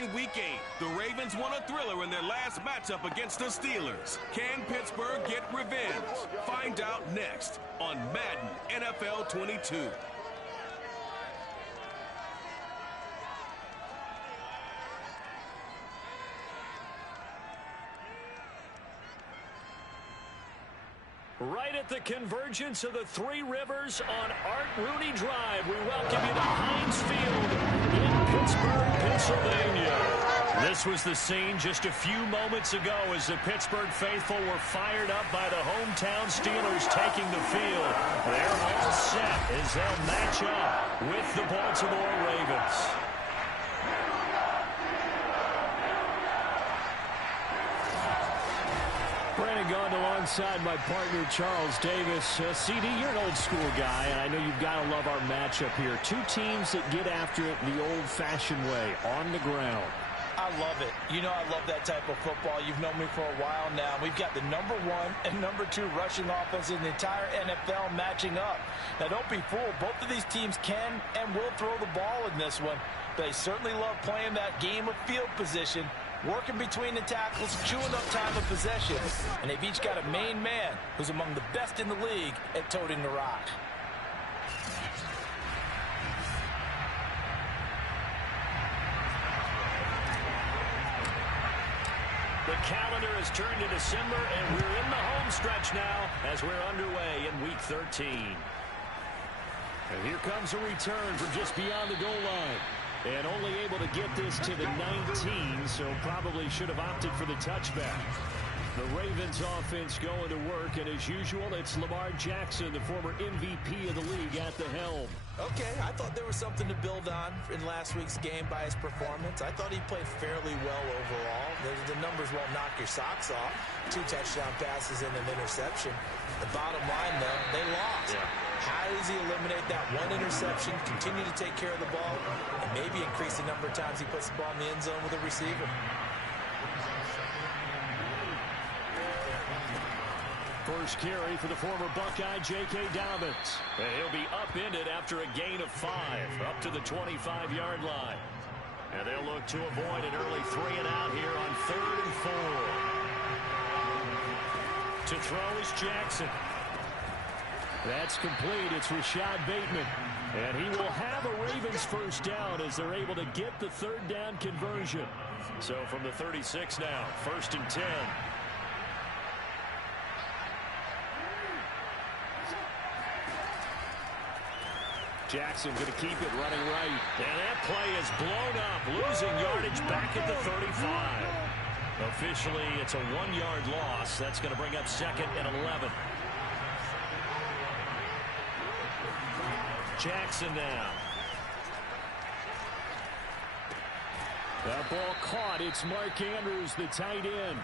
Entering Week 8, the Ravens won a thriller in their last matchup against the Steelers. Can Pittsburgh get revenge? Find out next on Madden NFL 22. Right at the convergence of the Three Rivers on Art Rooney Drive, we welcome you to Heinz Field in Pittsburgh, Pennsylvania. This was the scene just a few moments ago as the Pittsburgh faithful were fired up by the hometown Steelers taking the field. They're all set as they'll match up with the Baltimore Ravens. Brandon Gaudin alongside my partner, Charles Davis. CD, you're an old-school guy, and I know you've got to love our matchup here. Two teams that get after it the old-fashioned way, on the ground. I love it. You know I love that type of football. You've known me for a while now. We've got the #1 and #2 rushing offense in the entire NFL matching up. Now, don't be fooled. Both of these teams can and will throw the ball in this one. But they certainly love playing that game of field position, working between the tackles, chewing up time of possession. And they've each got a main man who's among the best in the league at toting the rock. The calendar has turned to December, and we're in the home stretch now as we're underway in Week 13. And here comes a return from just beyond the goal line. And only able to get this to the 19, so probably should have opted for the touchback. The Ravens offense going to work, and as usual, it's Lamar Jackson, the former MVP of the league, at the helm. Okay, I thought there was something to build on in last week's game by his performance. I thought he played fairly well overall. The numbers won't knock your socks off. 2 touchdown passes and an interception. The bottom line, though, they lost. Yeah. How does he eliminate that one interception, continue to take care of the ball, and maybe increase the number of times he puts the ball in the end zone with a receiver? First carry for the former Buckeye, J.K. Dobbins. And he'll be upended after a gain of 5, up to the 25-yard line. And they'll look to avoid an early 3-and-out here on 3rd and 4. To throw is Jackson. That's complete. It's Rashad Bateman. And he will have a Ravens first down as they're able to get the 3rd down conversion. So from the 36 now, 1st and 10. Jackson going to keep it running right. And that play is blown up, losing yardage back at the 35. Officially, it's a 1-yard loss. That's going to bring up 2nd and 11. Jackson now. That ball caught. It's Mark Andrews, the tight end.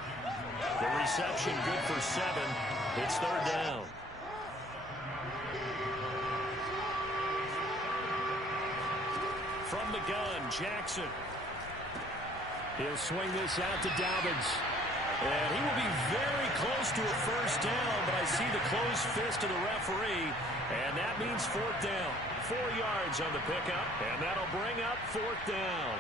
The reception good for 7. It's 3rd down. From the gun, Jackson. He'll swing this out to Dobbins. And he will be very close to a first down, but I see the closed fist of the referee, and that means 4th down. 4 yards on the pickup, and that'll bring up 4th down.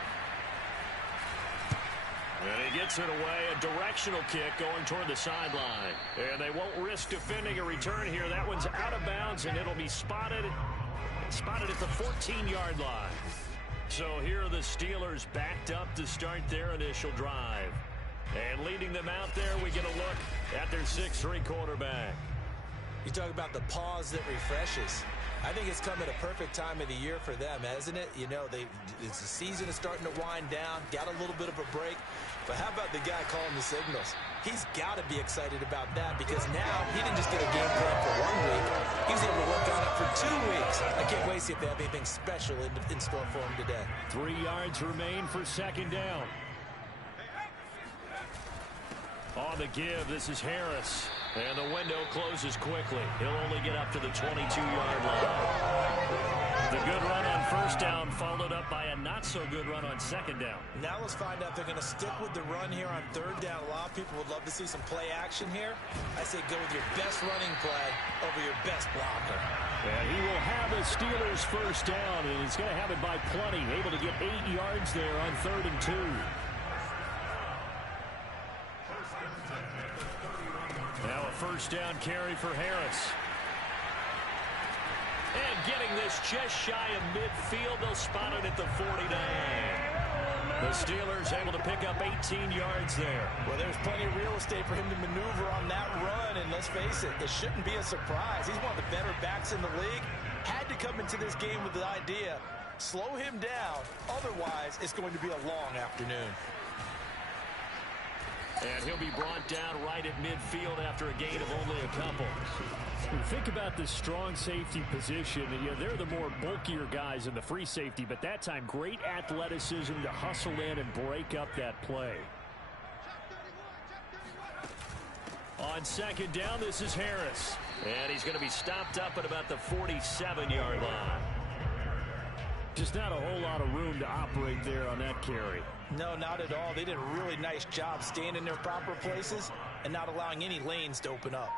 And he gets it away, a directional kick going toward the sideline. And they won't risk defending a return here. That one's out of bounds, and it'll be spotted at the 14-yard line. So here are the Steelers backed up to start their initial drive. And leading them out there, we get a look at their 6'3" quarterback. You talk about the pause that refreshes. I think it's come at a perfect time of the year for them, hasn't it? You know, the season is starting to wind down, got a little bit of a break. But how about the guy calling the signals? He's got to be excited about that because now he didn't just get a game plan for 1 week. He was able to work on it for 2 weeks. I can't wait to see if they have anything special in store for him today. 3 yards remain for 2nd down. On On the give, this is Harris. And the window closes quickly. He'll only get up to the 22-yard line. The good run on first down followed up by a not-so-good run on second down. Now let's find out if they're going to stick with the run here on third down. A lot of people would love to see some play action here. I say go with your best running play over your best blocker. And he will have the Steelers first down, and he's going to have it by plenty. Able to get 8 yards there on 3rd and 2. Now a first down carry for Harris. And getting this just shy of midfield. They'll spot it at the 49. The Steelers able to pick up 18 yards there. Well, there's plenty of real estate for him to maneuver on that run. And let's face it, it shouldn't be a surprise. He's one of the better backs in the league. Had to come into this game with the idea, slow him down. Otherwise, it's going to be a long afternoon. And he'll be brought down right at midfield after a gain of only a couple. Think about the strong safety position. They're the more bulkier guys in the free safety, but that time great athleticism to hustle in and break up that play. On second down, this is Harris. And he's going to be stopped up at about the 47-yard line. Just not a whole lot of room to operate there on that carry. No, not at all. They did a really nice job staying in their proper places and not allowing any lanes to open up.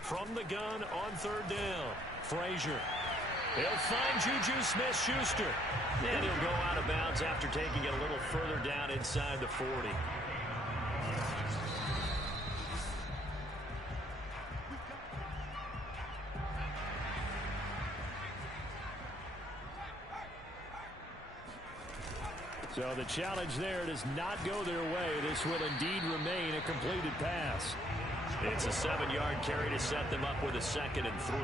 From the gun on third down, Frazier. He'll find Juju Smith-Schuster. And he'll go out of bounds after taking it a little further down inside the 40. So the challenge there does not go their way. This will indeed remain a completed pass. It's a 7-yard carry to set them up with a 2nd and 3.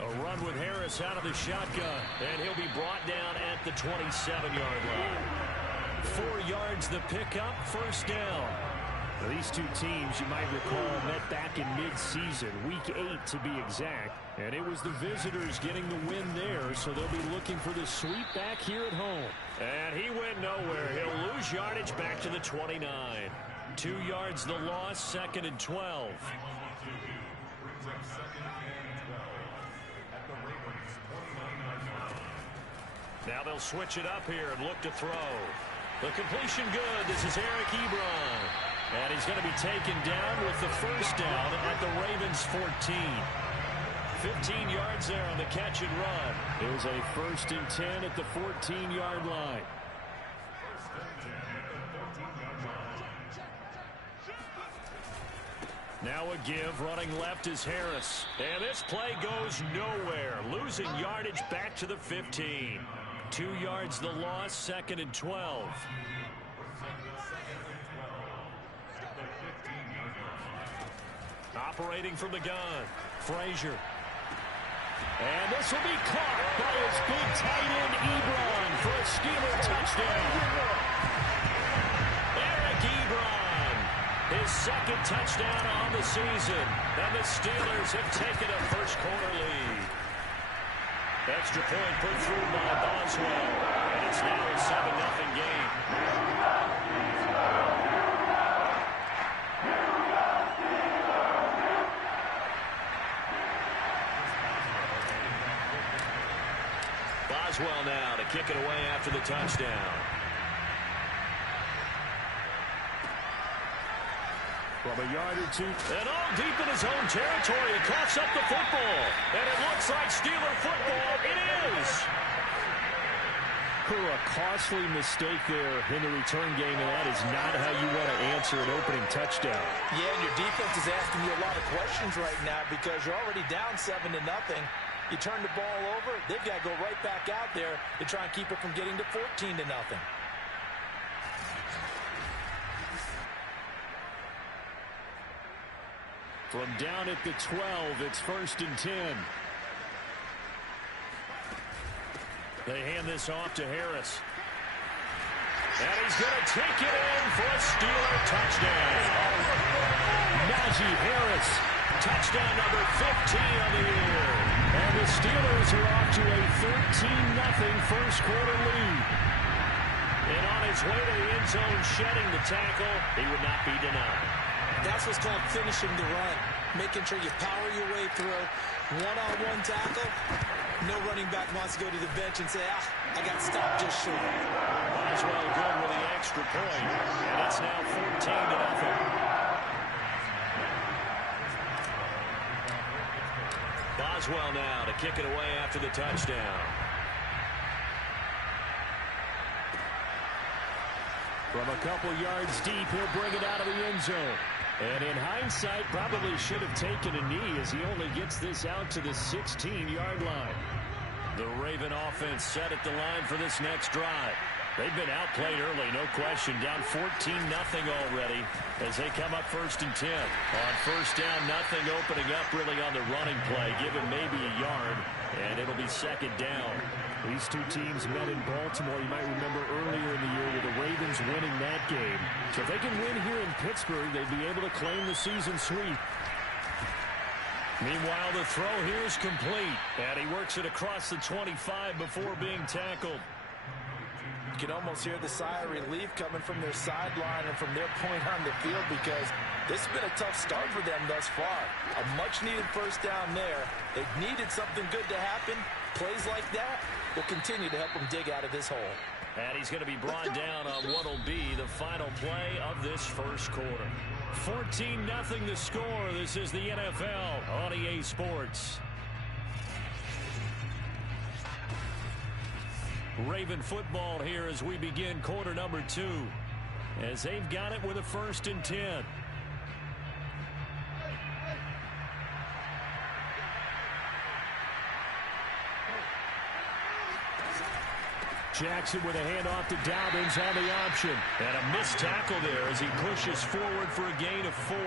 A run with Harris out of the shotgun, and he'll be brought down at the 27-yard line. 4 yards the pickup, first down. Now, these two teams, you might recall, met back in mid-season, week 8 to be exact. And it was the visitors getting the win there, so they'll be looking for the sweep back here at home. And he went nowhere. He'll lose yardage back to the 29. 2 yards the loss, 2nd and 12. Now they'll switch it up here and look to throw. The completion good. This is Eric Ebron. And he's going to be taken down with the first down at the Ravens 14. 15 yards there on the catch and run. It was a 1st and 10 at the 14-yard line. Now a give, running left is Harris. And this play goes nowhere. Losing yardage back to the 15. 2 yards the loss, 2nd and 12. Operating from the gun, Frazier. And this will be caught by his big tight end, Ebron, for a Steeler touchdown. Eric Ebron, his 2nd touchdown on the season. And the Steelers have taken a first-quarter lead. Extra point put through by Boswell. And it's now a 7-0 game. Boswell now to kick it away after the touchdown. From a yard or two. And all deep in his own territory. He coughs up the football. And it looks like Steeler football. It is. A costly mistake there in the return game, and that is not how you want to answer an opening touchdown. Yeah, and your defense is asking you a lot of questions right now because you're already down 7-0. You turn the ball over, they've got to go right back out there to try and keep it from getting to 14-0. From down at the 12, it's 1st and 10. They hand this off to Harris. And he's going to take it in for a Steeler touchdown. Najee Harris, touchdown number 15 on the year. And the Steelers are off to a 13-0 first quarter lead. And on his way to the end zone, shedding the tackle, he would not be denied. That's what's called finishing the run. Making sure you power your way through. One-on-one tackle. No running back wants to go to the bench and say, I got stopped just short. Boswell good with the extra point. And it's now 14-0. Boswell now to kick it away after the touchdown. From a couple yards deep, he'll bring it out of the end zone. And in hindsight, probably should have taken a knee as he only gets this out to the 16-yard line. The Raven offense set at the line for this next drive. They've been outplayed early, no question. Down 14-0 already as they come up 1st and 10. On first down, nothing opening up really on the running play. Give him maybe a yard, and it'll be 2nd down. These two teams met in Baltimore, you might remember earlier in the year, with the Ravens winning that game. So if they can win here in Pittsburgh, they'd be able to claim the season sweep. Meanwhile, the throw here is complete, and he works it across the 25 before being tackled. You can almost hear the sigh of relief coming from their sideline and from their point on the field, because this has been a tough start for them thus far. A much-needed first down there. They've needed something good to happen. Plays like that will continue to help them dig out of this hole. And he's going to be brought down on what will be the final play of this first quarter. 14-0 the score. This is the NFL on EA Sports. Raven football here as we begin quarter number 2. As they've got it with a 1st and 10. Jackson with a handoff to Dobbins on the option. And a missed tackle there as he pushes forward for a gain of 4.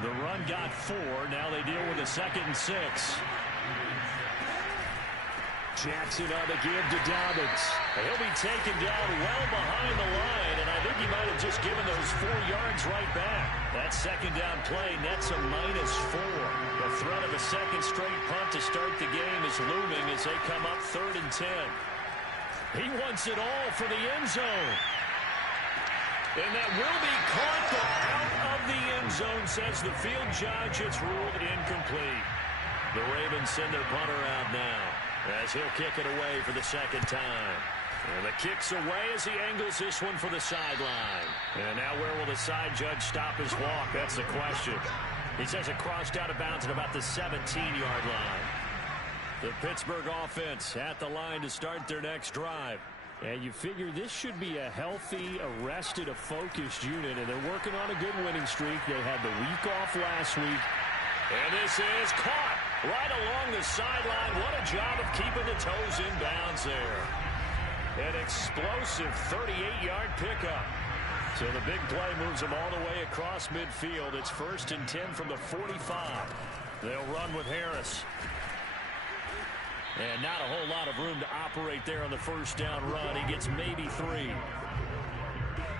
The run got 4. Now they deal with a 2nd and 6. Jackson on the give to Dobbins. He'll be taken down well behind the line, and I think he might have just given those 4 yards right back. That 2nd down play nets a -4. The threat of a 2nd straight punt to start the game is looming as they come up 3rd and 10. He wants it all for the end zone. And that will be caught, but out of the end zone, says the field judge. It's ruled incomplete. The Ravens send their punter out now as he'll kick it away for the 2nd time. And the kick's away as he angles this one for the sideline. And now where will the side judge stop his walk? That's the question. He says it crossed out of bounds at about the 17-yard line. The Pittsburgh offense at the line to start their next drive. And you figure this should be a healthy, arrested, a focused unit, and they're working on a good winning streak. They had the week off last week. And this is caught right along the sideline. What a job of keeping the toes in bounds there. An explosive 38-yard pickup. So the big play moves them all the way across midfield. It's 1st and 10 from the 45. They'll run with Harris. And not a whole lot of room to operate there on the first down run. He gets maybe 3.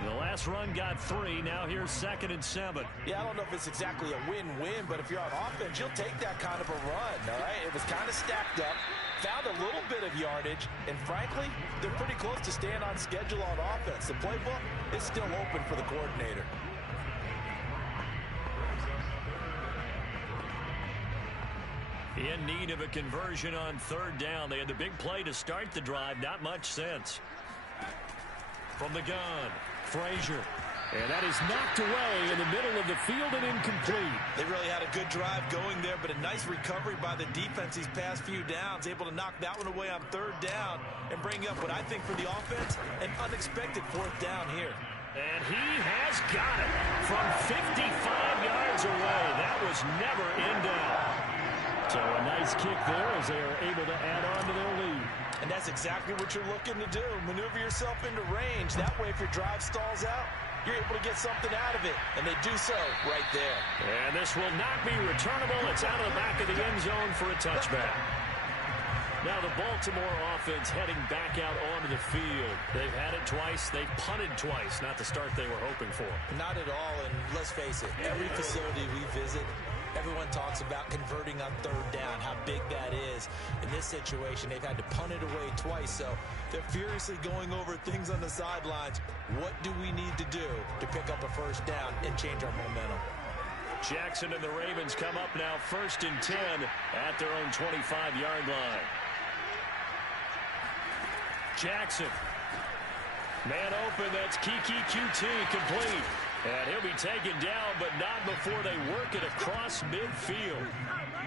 The last run got 3. Now here's 2nd and 7. Yeah, I don't know if it's exactly a win-win, but if you're on offense, you'll take that kind of a run, all right? It was kind of stacked up, found a little bit of yardage, and frankly, they're pretty close to staying on schedule on offense. The playbook is still open for the coordinator. In need of a conversion on 3rd down. They had the big play to start the drive. Not much sense. From the gun, Frazier. And that is knocked away in the middle of the field and incomplete. They really had a good drive going there, but a nice recovery by the defense these past few downs. Able to knock that one away on 3rd down and bring up what I think for the offense, an unexpected 4th down here. And he has got it from 55 yards away. That was never in doubt. So a nice kick there as they are able to add on to their lead. And that's exactly what you're looking to do. Maneuver yourself into range. That way, if your drive stalls out, you're able to get something out of it. And they do so right there. And this will not be returnable. It's out of the back of the end zone for a touchback. Now the Baltimore offense heading back out onto the field. They've had it twice. They've punted twice. Not the start they were hoping for. Not at all. And let's face it, every facility we visit, Everyone talks about converting on third down, how big that is. In this situation, they've had to punt it away twice, so they're furiously going over things on the sidelines. What do we need to do to pick up a first down and change our momentum? Jackson and the Ravens come up now 1st and 10 at their own 25-yard line. Jackson. Man open, that's Kiki QT, complete. And he'll be taken down, but not before they work it across midfield.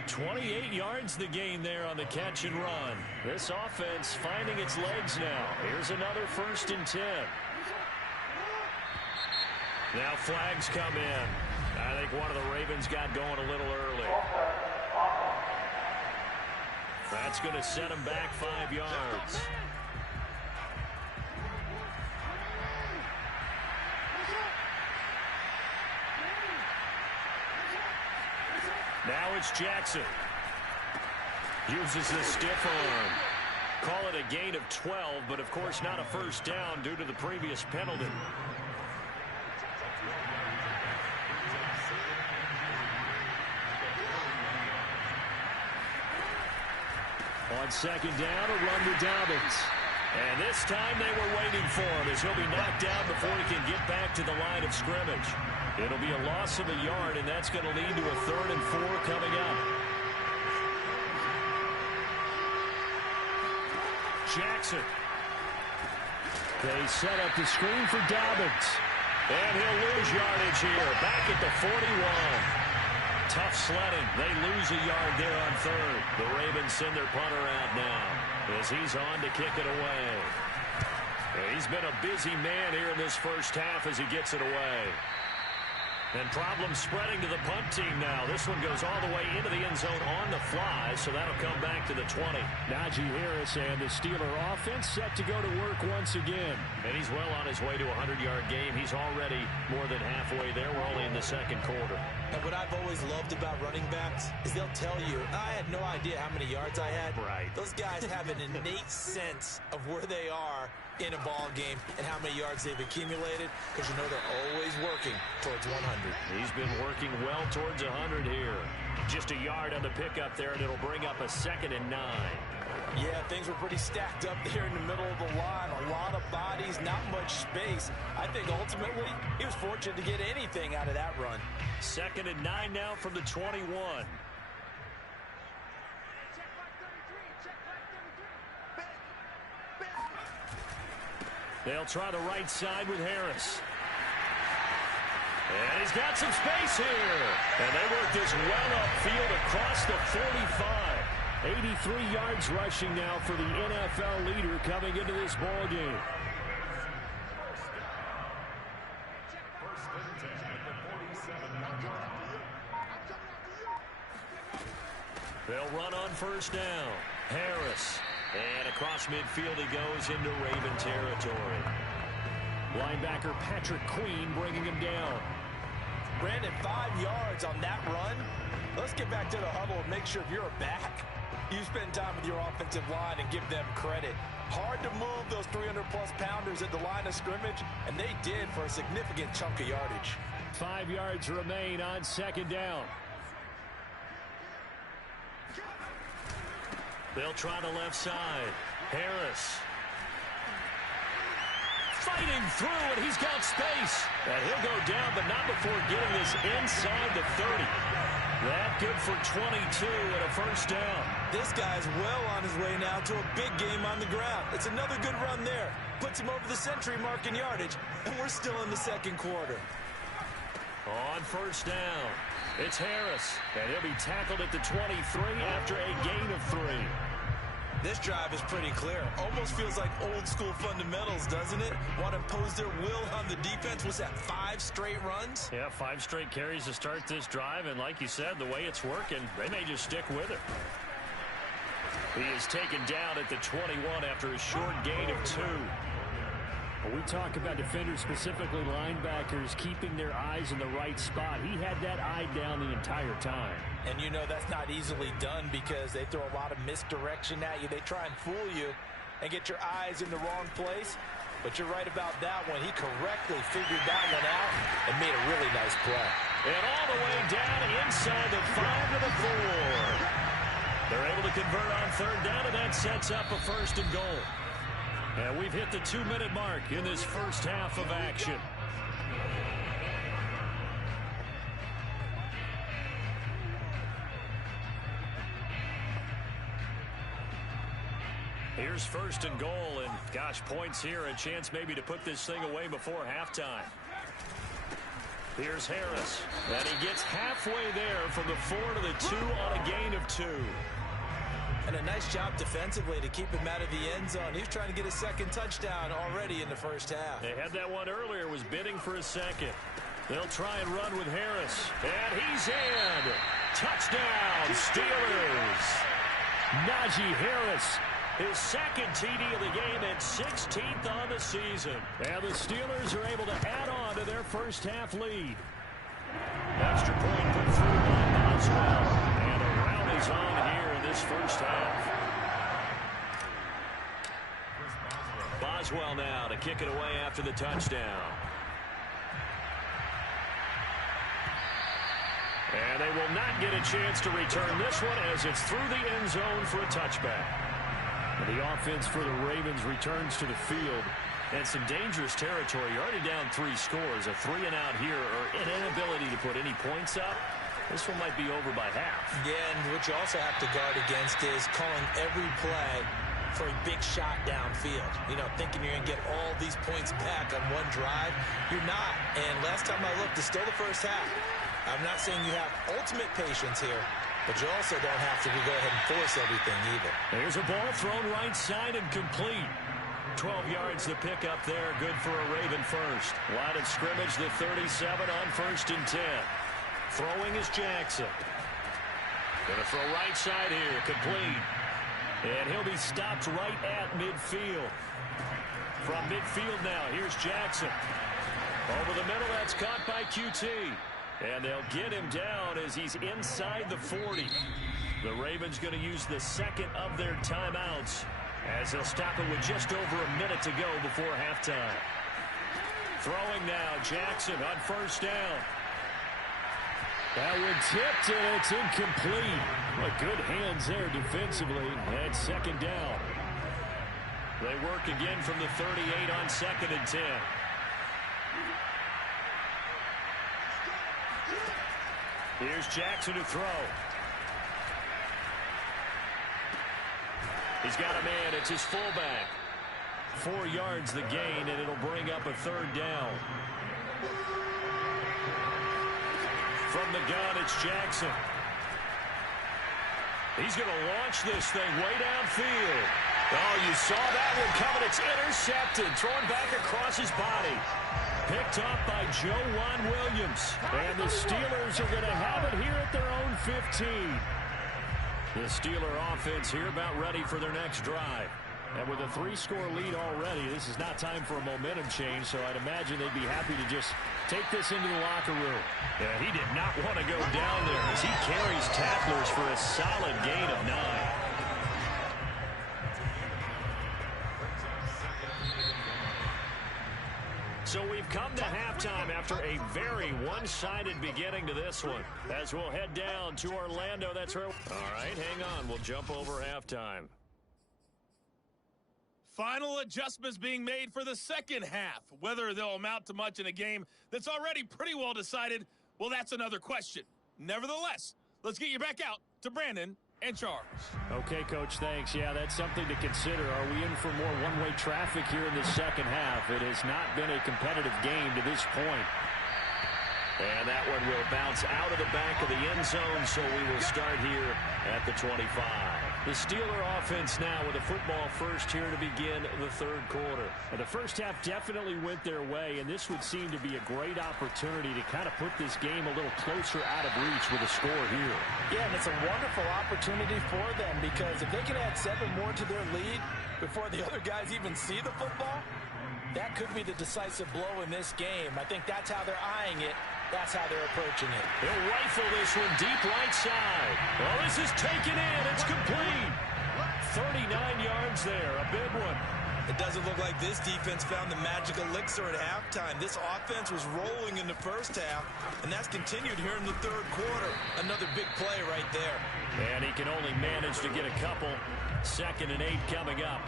28 yards the gain there on the catch and run. This offense finding its legs now. Here's another 1st and 10. Now flags come in. I think one of the Ravens got going a little early. That's going to set them back 5 yards. Now it's Jackson. Uses the stiff arm. Call it a gain of 12, but of course not a first down due to the previous penalty. On 2nd down, a run to Dobbins. And this time they were waiting for him as he'll be knocked down before he can get back to the line of scrimmage. It'll be a loss of a yard, and that's going to lead to a 3rd and 4 coming up. Jackson. They set up the screen for Dobbins. And he'll lose yardage here. Back at the 41. Tough sledding. They lose a yard there on 3rd. The Ravens send their punter out now as he's on to kick it away. And he's been a busy man here in this first half as he gets it away. And problems spreading to the punt team now. This one goes all the way into the end zone on the fly, so that'll come back to the 20. Najee Harris and the Steeler offense set to go to work once again. And he's well on his way to a 100-yard game. He's already more than halfway there. We're only in the 2nd quarter. And what I've always loved about running backs is they'll tell you, I had no idea how many yards I had. Right. Those guys have an innate sense of where they are in a ball game and how many yards they've accumulated, because you know they're always working towards 100. He's been working well towards 100 here. Just a yard on the pickup there, and it'll bring up a 2nd and 9. Yeah, things were pretty stacked up there in the middle of the line. A lot of bodies, not much space. I think ultimately he was fortunate to get anything out of that run. 2nd and 9 now from the 21. They'll try the right side with Harris. And he's got some space here. And they work this well upfield across the 45. 83 yards rushing now for the NFL leader coming into this ball game. They'll run on 1st down. Harris. And across midfield he goes into Raven territory. Linebacker Patrick Queen bringing him down. Brandon, 5 yards on that run. Let's get back to the huddle and make sure if you're a back, you spend time with your offensive line and give them credit. Hard to move those 300-plus pounders at the line of scrimmage, and they did for a significant chunk of yardage. 5 yards remain on 2nd down. They'll try the left side. Harris. Fighting through, and he's got space. And he'll go down, but not before getting this inside the 30. That good for 22 and a 1st down. This guy's well on his way now to a big game on the ground. It's another good run there. Puts him over the century mark in yardage, and we're still in the 2nd quarter. On 1st down, it's Harris, and he'll be tackled at the 23 after a gain of 3. This drive is pretty clear. Almost feels like old school fundamentals, doesn't it? Want to impose their will on the defense. Was that 5 straight runs? Yeah, 5 straight carries to start this drive, and like you said, the way it's working, they may just stick with it. He is taken down at the 21 after a short gain of 2. When we talk about defenders, specifically linebackers, keeping their eyes in the right spot, he had that eye down the entire time. And you know that's not easily done because they throw a lot of misdirection at you. They try and fool you and get your eyes in the wrong place. But you're right about that one. He correctly figured that one out and made a really nice play. And all the way down inside the 5 to the 4. They're able to convert on third down, and that sets up a 1st and goal. And we've hit the 2-minute mark in this first half of action. Here's 1st and goal, and gosh, points here, a chance maybe to put this thing away before halftime. Here's Harris, and he gets halfway there from the 4 to the 2 on a gain of 2. And a nice job defensively to keep him out of the end zone. He's trying to get a 2nd touchdown already in the first half. They had that one earlier, was bidding for a 2nd. They'll try and run with Harris, and he's in. Touchdown, Steelers. Najee Harris, his 2nd TD of the game and 16th on the season. And the Steelers are able to add on to their first half lead. Extra point put through by Boswell. And a round is on here in this first half. Boswell now to kick it away after the touchdown. And they will not get a chance to return this one as it's through the end zone for a touchback. The offense for the Ravens returns to the field. And some dangerous territory. You're already down 3 scores. A 3-and-out here or an inability to put any points up. This one might be over by half. Yeah, and what you also have to guard against is calling every play for a big shot downfield. You know, thinking you're going to get all these points back on one drive. You're not. And last time I looked, it's still the first half. I'm not saying you have ultimate patience here, but you also don't have to go ahead and force everything either. There's a ball thrown right side and complete. 12 yards to pick up there. Good for a Raven first. Line of scrimmage, the 37 on 1st and 10. Throwing is Jackson. Going to throw right side here. Complete. And he'll be stopped right at midfield. From midfield now, here's Jackson. Over the middle, that's caught by QT. And they'll get him down as he's inside the 40. The Ravens going to use the 2nd of their timeouts as they'll stop it with just over a minute to go before halftime. Throwing now, Jackson on 1st down. That one tipped, and it's incomplete. But good hands there defensively. And 2nd down. They work again from the 38 on 2nd and 10. Here's Jackson to throw. He's got a man. It's his fullback. 4 yards the gain, and it'll bring up a 3rd down. From the gun, it's Jackson. He's going to launch this thing way downfield. Oh, you saw that one coming. It's intercepted. Thrown back across his body. Picked up by Joejuan Williams. And the Steelers are going to have it here at their own 15. The Steeler offense here about ready for their next drive. And with a 3-score lead already, this is not time for a momentum change, so I'd imagine they'd be happy to just take this into the locker room. Yeah, he did not want to go down there as he carries tacklers for a solid gain of 9. So we've come to halftime after a very one-sided beginning to this one. As we'll head down to Orlando, that's where... All right, hang on. We'll jump over halftime. Final adjustments being made for the 2nd half. Whether they'll amount to much in a game that's already pretty well decided, well, that's another question. Nevertheless, let's get you back out to Brandon and Charles. Okay, Coach, thanks. Yeah, that's something to consider. Are we in for more one-way traffic here in the 2nd half? It has not been a competitive game to this point. And that one will bounce out of the back of the end zone, so we will start here at the 25. The Steeler offense now with a football first here to begin the 3rd quarter. And the first half definitely went their way, and this would seem to be a great opportunity to kind of put this game a little closer out of reach with a score here. Yeah, and it's a wonderful opportunity for them because if they can add 7 more to their lead before the other guys even see the football, that could be the decisive blow in this game. I think that's how they're eyeing it. That's how they're approaching it. He'll rifle this one deep right side. Well, this is taken in. It's complete. 39 yards there. A big one. It doesn't look like this defense found the magic elixir at halftime. This offense was rolling in the first half, and that's continued here in the third quarter. Another big play right there. And he can only manage to get a couple. 2nd and 8 coming up.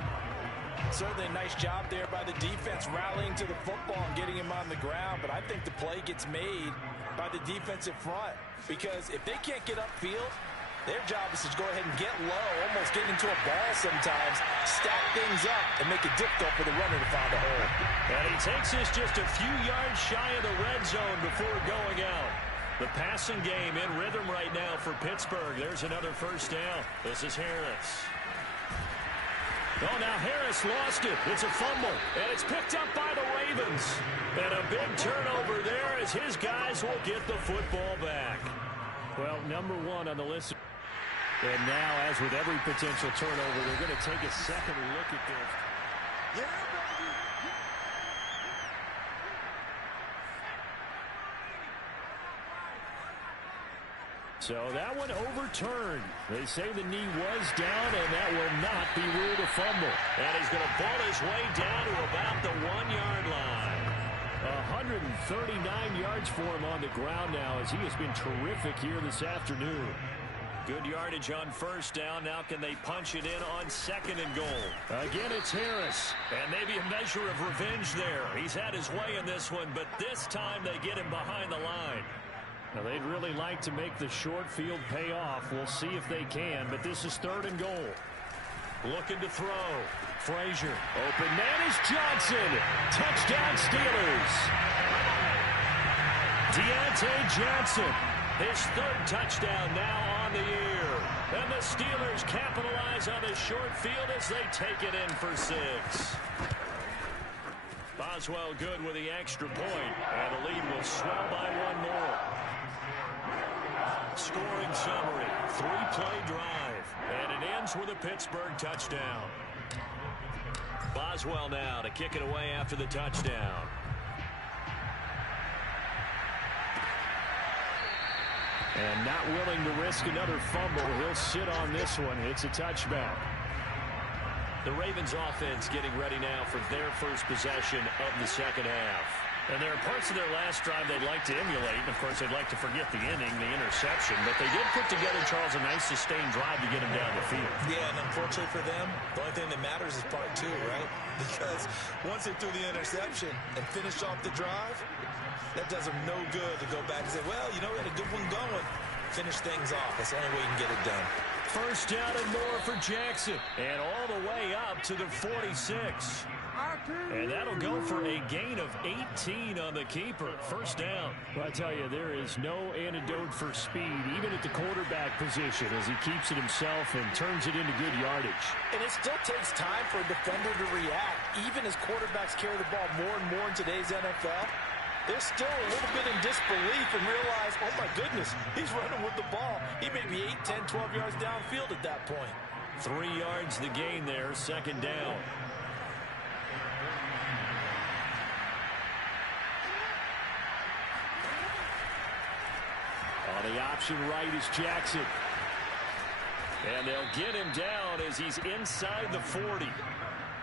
Certainly a nice job there by the defense, rallying to the football and getting him on the ground. But I think the play gets made by the defensive front, because if they can't get upfield, their job is to go ahead and get low, almost get into a ball sometimes, stack things up, and make it difficult for the runner to find a hole. And he takes this just a few yards shy of the red zone before going out. The passing game in rhythm right now for Pittsburgh. There's another first down. This is Harris. Oh, now Harris lost it. It's a fumble, and it's picked up by the Ravens. And a big turnover there as his guys will get the football back. Well, number 1 on the list. And now, as with every potential turnover, they're going to take a second look at this. So that one overturned. They say the knee was down, and that will not be ruled a fumble. And he's going to ball his way down to about the 1-yard line. 139 yards for him on the ground now, as he has been terrific here this afternoon. Good yardage on first down. Now can they punch it in on 2nd and goal? Again, it's Harris. And maybe a measure of revenge there. He's had his way in this one, but this time they get him behind the line. Now, they'd really like to make the short field pay off. We'll see if they can, but this is 3rd and goal. Looking to throw. Frazier. Open man is Johnson. Touchdown Steelers. Deontay Johnson. His 3rd touchdown now on the year. And the Steelers capitalize on the short field as they take it in for 6. Boswell good with the extra point. And the lead will swell by 1 more. Scoring summary. 3-play drive. And it ends with a Pittsburgh touchdown. Boswell now to kick it away after the touchdown. And not willing to risk another fumble. He'll sit on this one. It's a touchback. The Ravens offense getting ready now for their first possession of the second half. And there are parts of their last drive they'd like to emulate. And, of course, they'd like to forget the inning, the interception. But they did put together, Charles, a nice sustained drive to get him down the field. Yeah, and unfortunately for them, the only thing that matters is part 2, right? Because once they threw the interception and finished off the drive, that does them no good to go back and say, well, you know, we had a good one going. Finish things off. That's the only way you can get it done. First down and more for Jackson. And all the way up to the 46. And that'll go for a gain of 18 on the keeper. First down. Well, I tell you, there is no antidote for speed, even at the quarterback position, as he keeps it himself and turns it into good yardage. And it still takes time for a defender to react. Even as quarterbacks carry the ball more and more in today's NFL, they're still a little bit in disbelief and realize, oh, my goodness, he's running with the ball. He may be 8, 10, 12 yards downfield at that point. 3 yards the gain there, second down. On the option right is Jackson. And they'll get him down as he's inside the 40.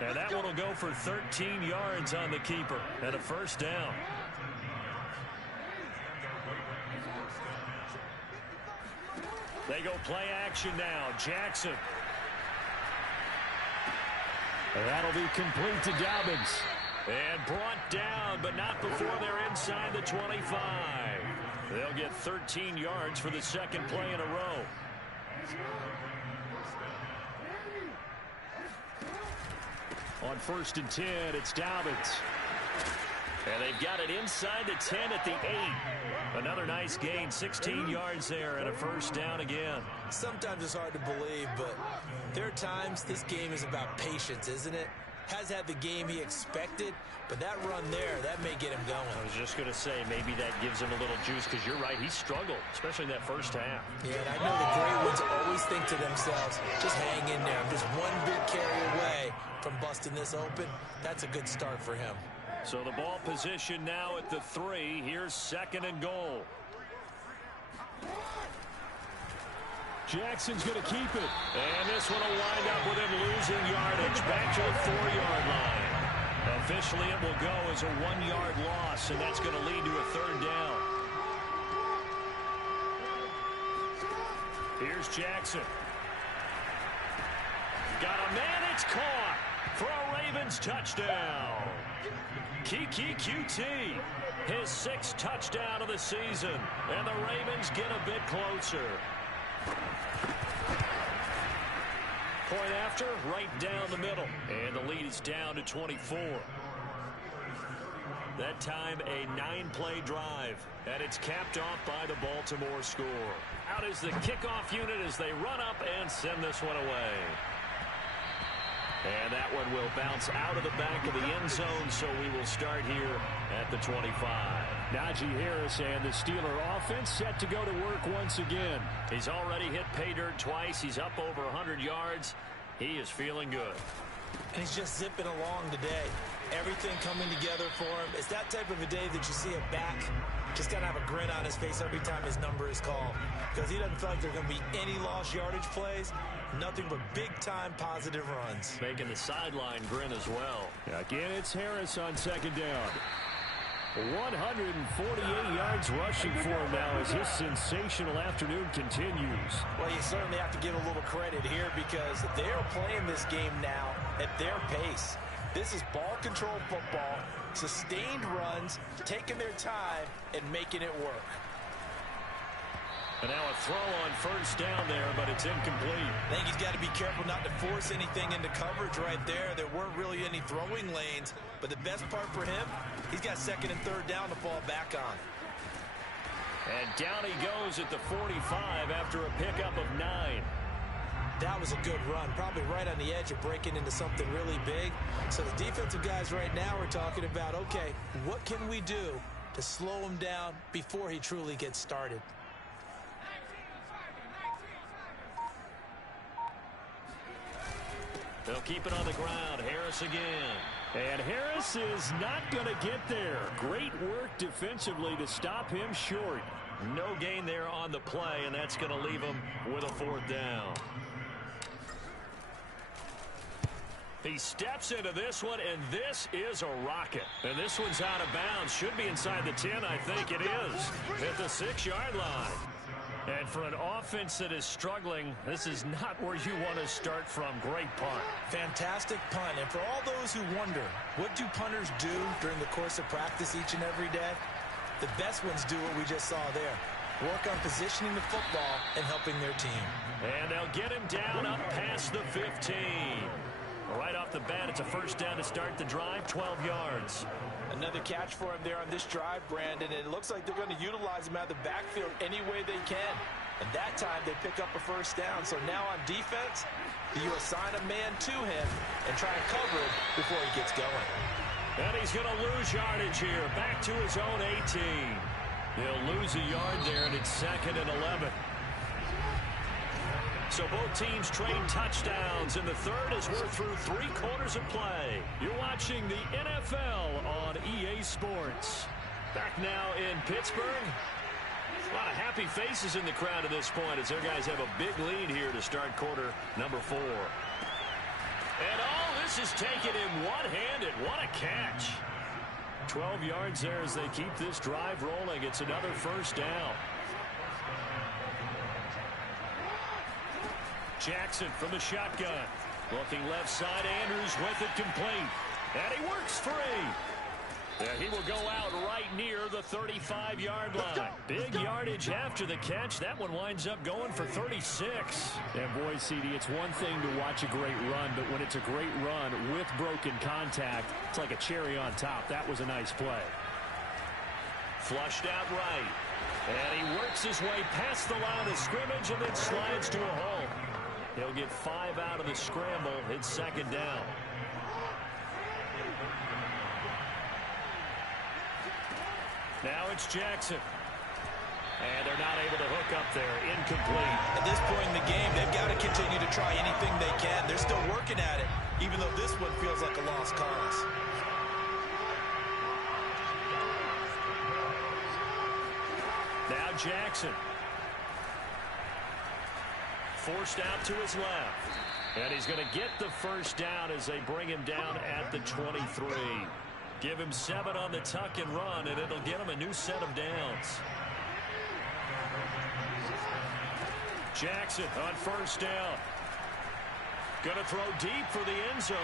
And that one will go for 13 yards on the keeper and a first down. They go play action now. Jackson. And that'll be complete to Dobbins. And brought down, but not before they're inside the 25. They'll get 13 yards for the second play in a row. On 1st and 10, it's Dobbins. And they've got it inside the 10 at the 8. Another nice gain, 16 yards there and a first down again. Sometimes it's hard to believe, but there are times this game is about patience, isn't it? Has had the game he expected, but that run there, that may get him going. I was just going to say, maybe that gives him a little juice, because you're right, he struggled, especially in that first half. Yeah, and I know the great ones always think to themselves, just hang in there. I'm just one big carry away from busting this open. That's a good start for him. So the ball position now at the 3. Here's 2nd and goal. Jackson's going to keep it. And this one will wind up with him losing yardage. scrimmage back to the 4-yard line. Officially, it will go as a 1-yard loss, and that's going to lead to a 3rd down. Here's Jackson. Got a man, it's caught for a Ravens touchdown. Keke Coutee, his 6th touchdown of the season, and the Ravens get a bit closer. Point after, right down the middle, and the lead is down to 24. That time, a 9-play drive, and it's capped off by the Baltimore score. Out is the kickoff unit as they run up and send this one away. And that one will bounce out of the back of the end zone, so we will start here at the 25. Najee Harris and the Steeler offense set to go to work once again. He's already hit pay dirt twice. He's up over 100 yards. He is feeling good. And he's just zipping along today. Everything coming together for him. It's that type of a day that you see a back just got to have a grin on his face every time his number is called. Because he doesn't feel like there's going to be any lost yardage plays. Nothing but big-time positive runs. Making the sideline grin as well. Again, it's Harris on 2nd down. 148 yards rushing for him now as his sensational afternoon continues. Well, you certainly have to give a little credit here because they're playing this game now at their pace. This is ball control football, sustained runs, taking their time, and making it work. And now a throw on 1st down there, but it's incomplete. I think he's got to be careful not to force anything into coverage right there. There weren't really any throwing lanes, but the best part for him, he's got 2nd and 3rd down to fall back on. And down he goes at the 45 after a pickup of 9. That was a good run, probably right on the edge of breaking into something really big. So the defensive guys right now are talking about, okay, what can we do to slow him down before he truly gets started? They'll keep it on the ground. Harris again. And Harris is not going to get there. Great work defensively to stop him short. No gain there on the play, and that's going to leave him with a 4th down. He steps into this one, and this is a rocket. And this one's out of bounds. Should be inside the 10, I think it is. At the 6-yard line. And for an offense that is struggling, this is not where you want to start from. Great punt. Fantastic punt. And for all those who wonder, what do punters do during the course of practice each and every day? The best ones do what we just saw there. Work on positioning the football and helping their team. And they'll get him down up past the 15. Right off the bat, it's a 1st down to start the drive, 12 yards. Another catch for him there on this drive, Brandon. And it looks like they're going to utilize him out of the backfield any way they can. And that time they pick up a 1st down. So now on defense, you assign a man to him and try and cover it before he gets going. And he's going to lose yardage here. Back to his own 18. They'll lose a yard there, and it's 2nd and 11. So both teams trade touchdowns in the 3rd as we're through 3 quarters of play. You're watching the NFL on EA Sports. Back now in Pittsburgh. A lot of happy faces in the crowd at this point as their guys have a big lead here to start quarter number 4. And this is taken in one-handed. What a catch. 12 yards there as they keep this drive rolling. It's another 1st down. Jackson from the shotgun. Looking left side, Andrews with it complete. And he works free. And he will go out right near the 35-yard line. Big yardage after the catch. That one winds up going for 36. And boy, CD, it's one thing to watch a great run, but when it's a great run with broken contact, it's like a cherry on top. That was a nice play. Flushed out right. And he works his way past the line of scrimmage and then slides to a hole. He'll get 5 out of the scramble. It's 2nd down. Now it's Jackson. And they're not able to hook up there. Incomplete. At this point in the game, they've got to continue to try anything they can. They're still working at it, even though this one feels like a lost cause. Now Jackson. Forced out to his left. And he's going to get the first down as they bring him down at the 23. Give him 7 on the tuck and run, and it'll get him a new set of downs. Jackson on first down. Going to throw deep for the end zone.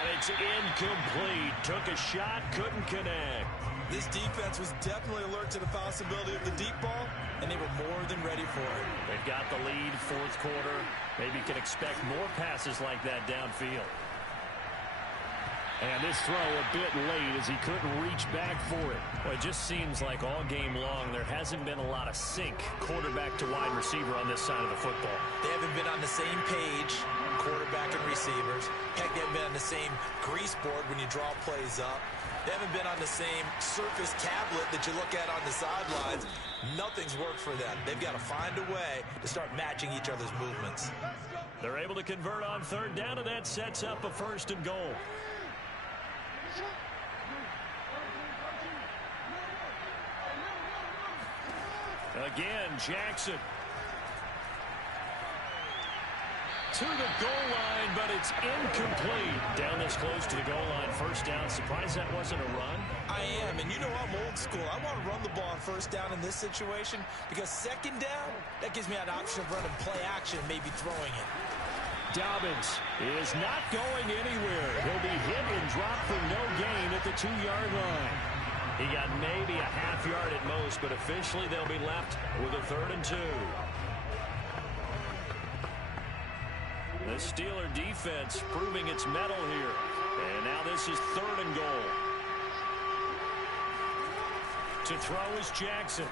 And it's incomplete. Took a shot, couldn't connect. This defense was definitely alert to the possibility of the deep ball, and they were more than ready for it. They've got the lead, fourth quarter. Maybe can expect more passes like that downfield. And this throw a bit late as he couldn't reach back for it. Well, it just seems like all game long there hasn't been a lot of sync quarterback to wide receiver on this side of the football. They haven't been on the same page, quarterback and receivers. Heck, they haven't been on the same grease board when you draw plays up. They haven't been on the same surface tablet that you look at on the sidelines. Nothing's worked for them. They've got to find a way to start matching each other's movements. They're able to convert on third down, and that sets up a 1st and goal. Again, Jackson. To the goal line, but it's incomplete. Down this close to the goal line, first down. Surprised that wasn't a run? I am, and you know I'm old school. I want to run the ball on first down in this situation because second down, that gives me an option of running play action, maybe throwing it. Dobbins is not going anywhere. He'll be hit and dropped for no gain at the 2-yard line. He got maybe a half yard at most, but officially they'll be left with a 3rd and 2. The Steeler defense proving its mettle here. And now this is 3rd and goal. To throw is Jackson.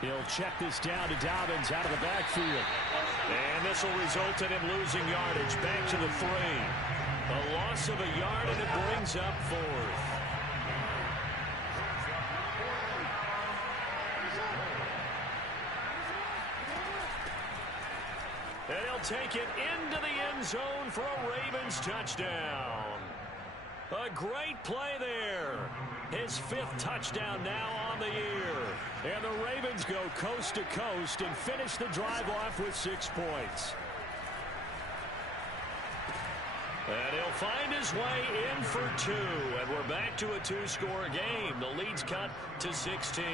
He'll check this down to Dobbins out of the backfield. And this will result in him losing yardage. Back to the 3. A loss of a yard, and it brings up 4th. And he'll take it into the end zone for a Ravens touchdown. A great play there. His 5th touchdown now on the year. And the Ravens go coast to coast and finish the drive off with 6 points. And he'll find his way in for 2. And we're back to a 2-score game. The lead's cut to 16.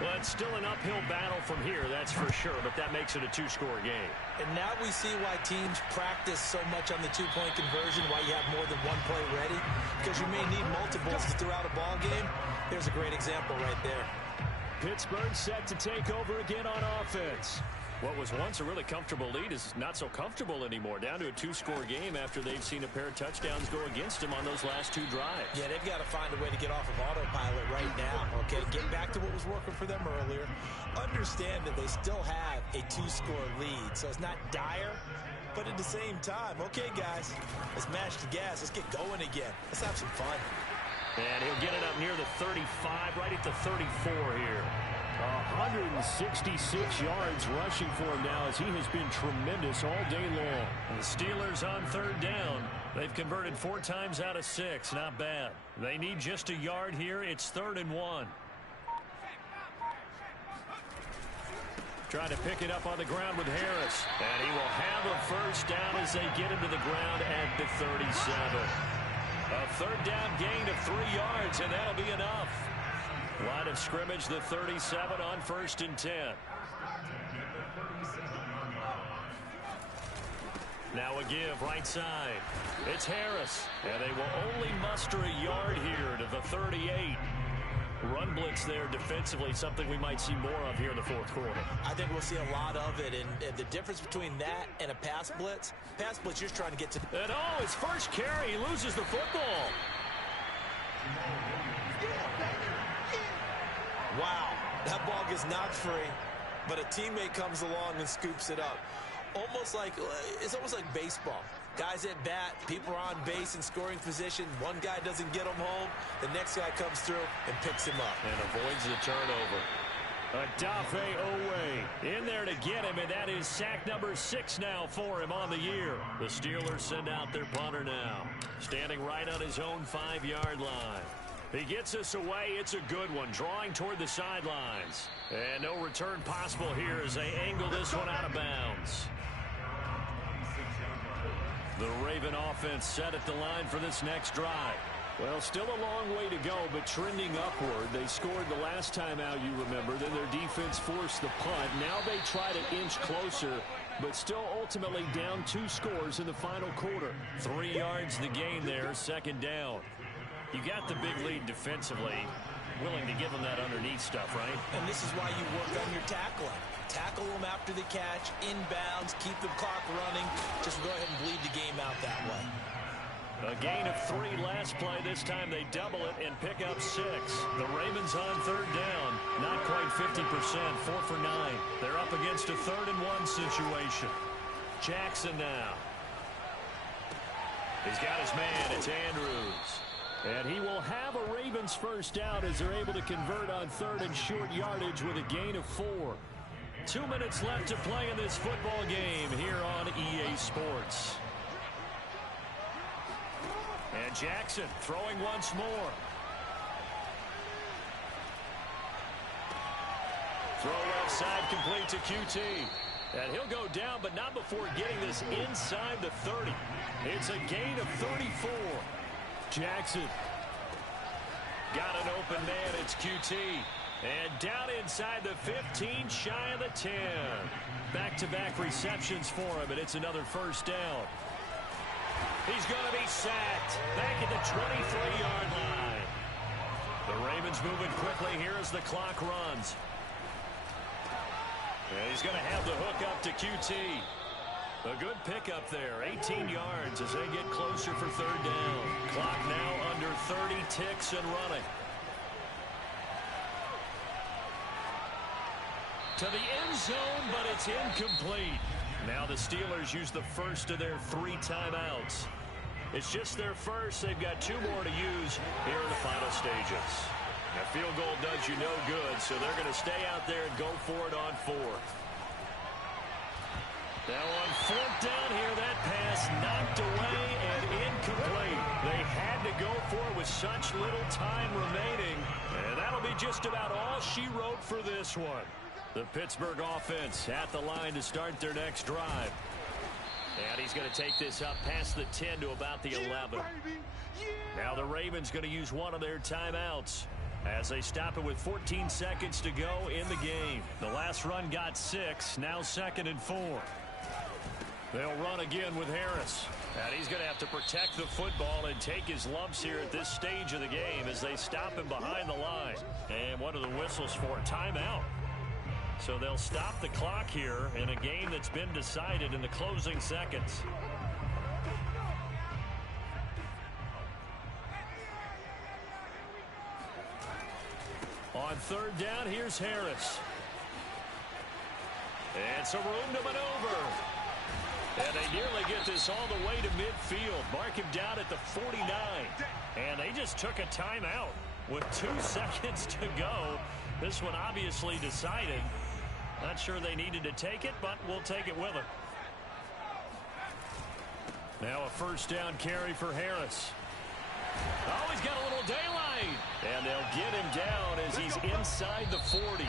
Well, it's still an uphill battle from here, that's for sure. But that makes it a 2-score game. And now we see why teams practice so much on the 2-point conversion, why you have more than one play ready. Because you may need multiples throughout a ball game. There's a great example right there. Pittsburgh set to take over again on offense. What was once a really comfortable lead is not so comfortable anymore. Down to a 2-score game after they've seen a pair of touchdowns go against them on those last 2 drives. Yeah, they've got to find a way to get off of autopilot right now, okay? Get back to what was working for them earlier. Understand that they still have a 2-score lead, so it's not dire, but at the same time, okay, guys, let's mash the gas. Let's get going again. Let's have some fun. And he'll get it up near the 35, right at the 34 here. 166 yards rushing for him now as he has been tremendous all day long. The Steelers on third down. They've converted 4 times out of 6. Not bad. They need just a yard here. It's 3rd and 1. Trying to pick it up on the ground with Harris. And he will have a first down as they get him to the ground at the 37. A 3rd down gain of 3 yards, and that'll be enough. Line of scrimmage, the 37 on 1st and 10. Now a give right side. It's Harris. And they will only muster a yard here to the 38. Run blitz there defensively, something we might see more of here in the 4th quarter. I think we'll see a lot of it, and the difference between that and a pass blitz, you're just trying to get to... And oh, his first carry, he loses the football. Wow, that ball gets knocked free, but a teammate comes along and scoops it up. It's almost like baseball. Guys at bat, people are on base in scoring position. One guy doesn't get him home. The next guy comes through and picks him up. And avoids the turnover. Odafe Oweh in there to get him, and that is sack number 6 now for him on the year. The Steelers send out their punter now. Standing right on his own 5-yard line. He gets us away. It's a good one. Drawing toward the sidelines. And no return possible here as they angle this one out of bounds. The Raven offense set at the line for this next drive. Well, still a long way to go, but trending upward. They scored the last time out, you remember. Then their defense forced the punt. Now they try to inch closer, but still ultimately down 2 scores in the final quarter. 3 yards the gain there, second down. You got the big lead defensively. Willing to give them that underneath stuff, right? And this is why you work on your tackling. Tackle them after the catch, inbounds, keep the clock running. Just go ahead and bleed the game out that way. A gain of 3 last play. This time they double it and pick up 6. The Ravens on third down. Not quite 50%. 4 for 9. They're up against a 3rd and 1 situation. Jackson now. He's got his man. It's Andrews. And he will have a Ravens first down as they're able to convert on 3rd and short yardage with a gain of 4. 2 minutes left to play in this football game here on EA Sports. And Jackson throwing once more. Throw left side complete to QT. And he'll go down, but not before getting this inside the 30. It's a gain of 34. Jackson. Got an open man. It's QT. And down inside the 15, shy of the 10. Back-to-back receptions for him, and it's another first down. He's going to be sacked back at the 23-yard line. The Ravens moving quickly here as the clock runs. And he's going to have the hook up to QT. A good pickup there, 18 yards as they get closer for third down. Clock now under 30 ticks and running. To the end zone, but it's incomplete. Now the Steelers use the first of their 3 timeouts. It's just their first. They've got 2 more to use here in the final stages. Now, field goal does you no good, so they're going to stay out there and go for it on 4th. Now on 4th down here, that pass knocked away and incomplete. They had to go for it with such little time remaining, and that'll be just about all she wrote for this one. The Pittsburgh offense at the line to start their next drive. And he's going to take this up past the 10 to about the 11. Now the Ravens going to use one of their timeouts as they stop it with 14 seconds to go in the game. The last run got 6, now 2nd and 4. They'll run again with Harris. And he's going to have to protect the football and take his lumps here at this stage of the game as they stop him behind the line. And what are the whistles for? Timeout. So they'll stop the clock here in a game that's been decided in the closing seconds. On third down, here's Harris. And some room to maneuver. And they nearly get this all the way to midfield. Mark him down at the 49. And they just took a timeout with 2 seconds to go. This one obviously decided. Not sure they needed to take it, but we'll take it with them. Now a first down carry for Harris. Oh, he's got a little daylight. And they'll get him down as he's inside the 40.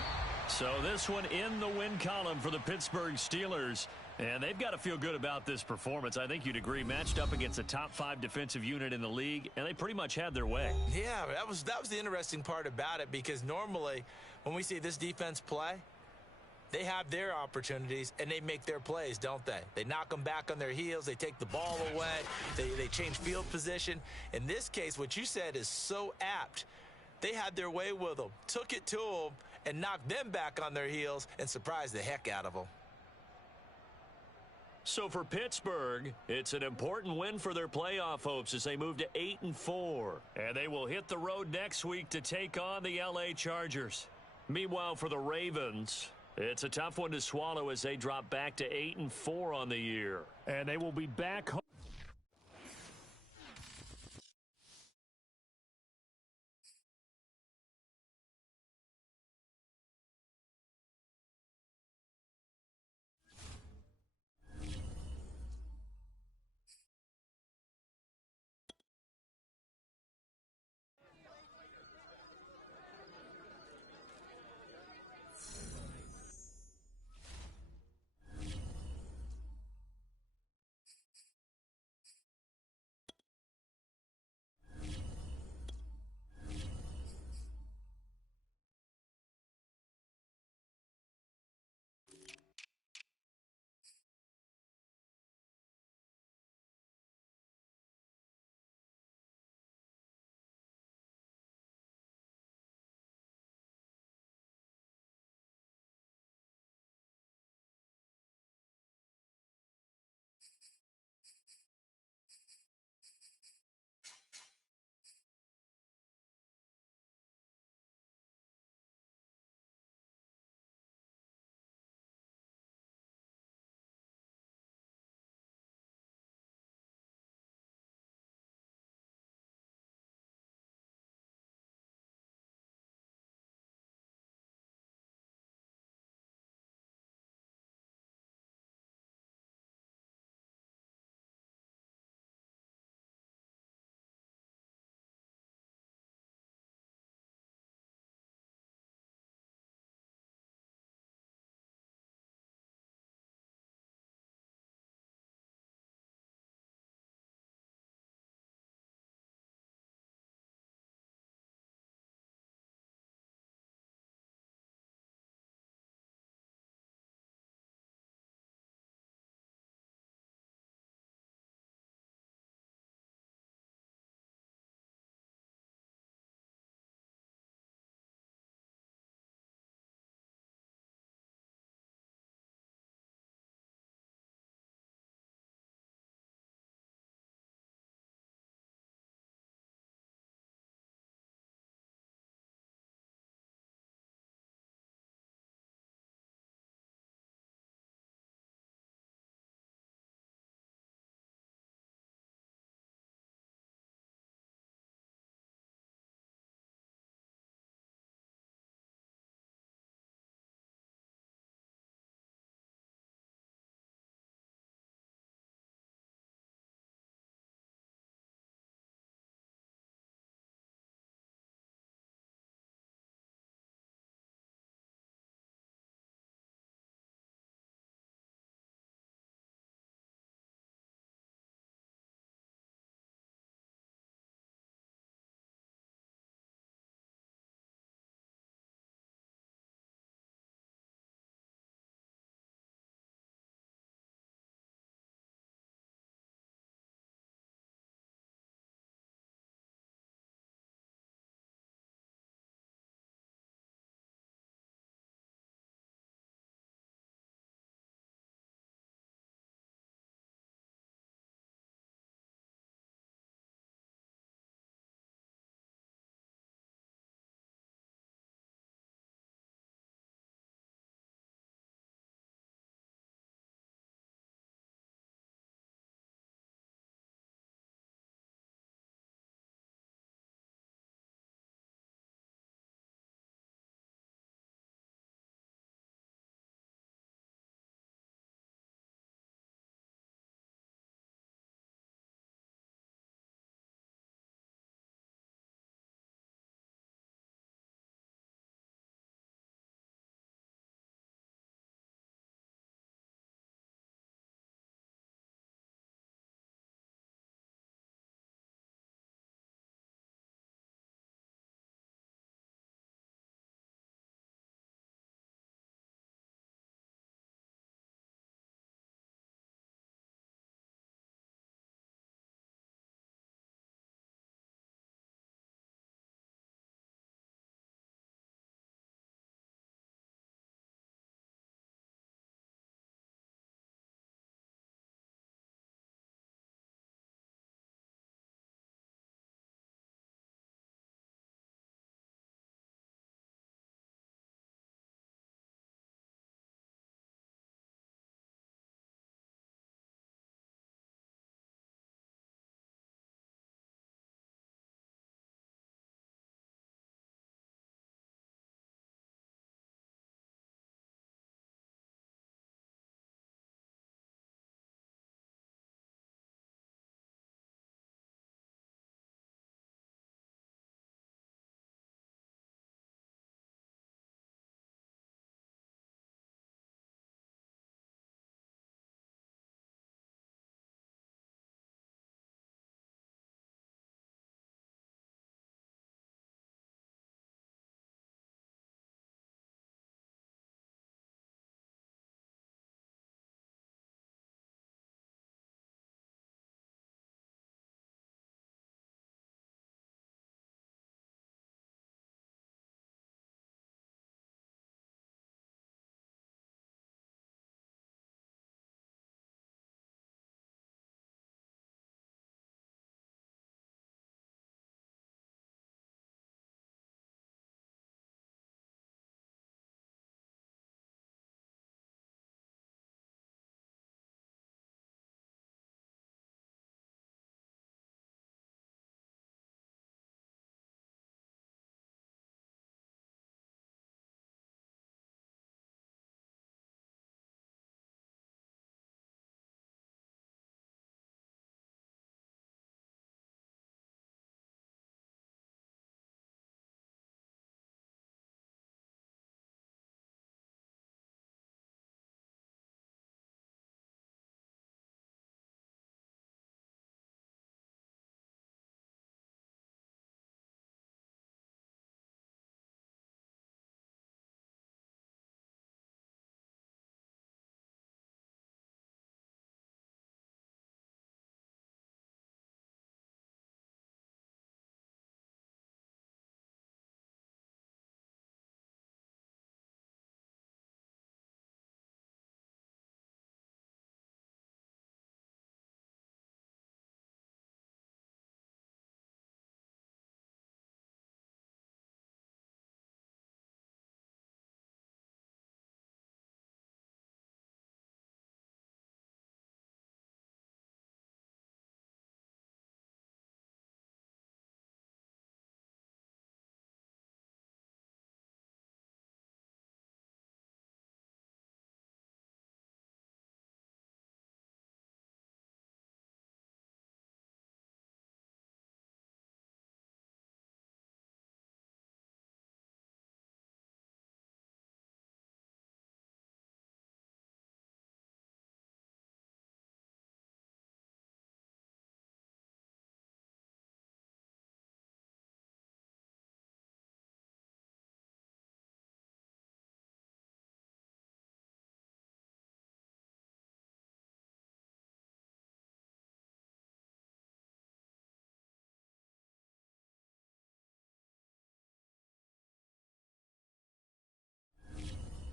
So this one in the win column for the Pittsburgh Steelers. And they've got to feel good about this performance. I think you'd agree, matched up against a top 5 defensive unit in the league, and they pretty much had their way. Yeah, that was the interesting part about it, because normally when we see this defense play, they have their opportunities and they make their plays, don't they? They knock them back on their heels. They take the ball away. They change field position. In this case, what you said is so apt. They had their way with them, took it to them, and knocked them back on their heels and surprised the heck out of them. So for Pittsburgh, it's an important win for their playoff hopes as they move to 8-4. And they will hit the road next week to take on the LA Chargers. Meanwhile, for the Ravens, it's a tough one to swallow as they drop back to 8-4 on the year. And they will be back home.